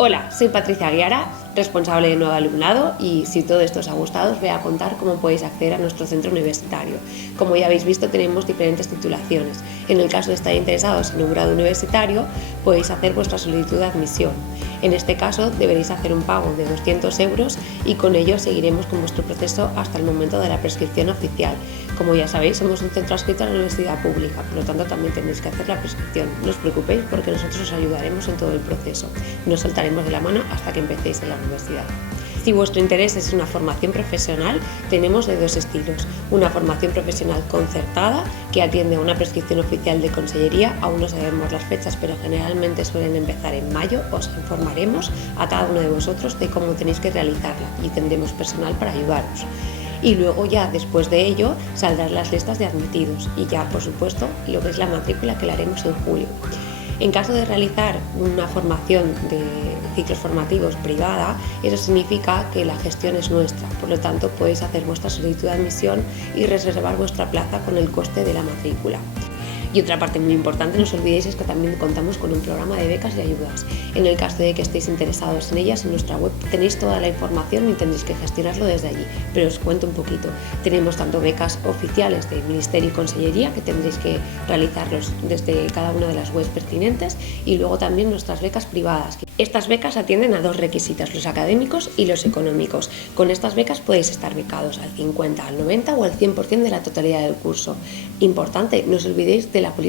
Hola, soy Patricia Guiara, responsable de Nuevo Alumnado, y si todo esto os ha gustado os voy a contar cómo podéis acceder a nuestro centro universitario. Como ya habéis visto, tenemos diferentes titulaciones. En el caso de estar interesados en un grado universitario, podéis hacer vuestra solicitud de admisión. En este caso deberéis hacer un pago de 200 euros y con ello seguiremos con vuestro proceso hasta el momento de la prescripción oficial. Como ya sabéis, somos un centro adscrito a la universidad pública, por lo tanto también tenéis que hacer la prescripción. No os preocupéis porque nosotros os ayudaremos en todo el proceso. No os soltaremos de la mano hasta que empecéis en la universidad. Si vuestro interés es una formación profesional, tenemos de dos estilos. Una formación profesional concertada, que atiende a una prescripción oficial de consellería. Aún no sabemos las fechas, pero generalmente suelen empezar en mayo. Os informaremos a cada uno de vosotros de cómo tenéis que realizarla y tendremos personal para ayudaros. Y luego ya después de ello saldrán las listas de admitidos y ya por supuesto lo que es la matrícula, que la haremos en julio. En caso de realizar una formación de ciclos formativos privada, eso significa que la gestión es nuestra, por lo tanto podéis hacer vuestra solicitud de admisión y reservar vuestra plaza con el coste de la matrícula. Y otra parte muy importante, no os olvidéis, es que también contamos con un programa de becas y ayudas. En el caso de que estéis interesados en ellas, en nuestra web tenéis toda la información y tendréis que gestionarlo desde allí. Pero os cuento un poquito. Tenemos tanto becas oficiales de Ministerio y Consellería, que tendréis que realizarlos desde cada una de las webs pertinentes, y luego también nuestras becas privadas. Estas becas atienden a dos requisitos, los académicos y los económicos. Con estas becas podéis estar becados al 50, al 90 o al 100% de la totalidad del curso. Importante, no os olvidéis de la política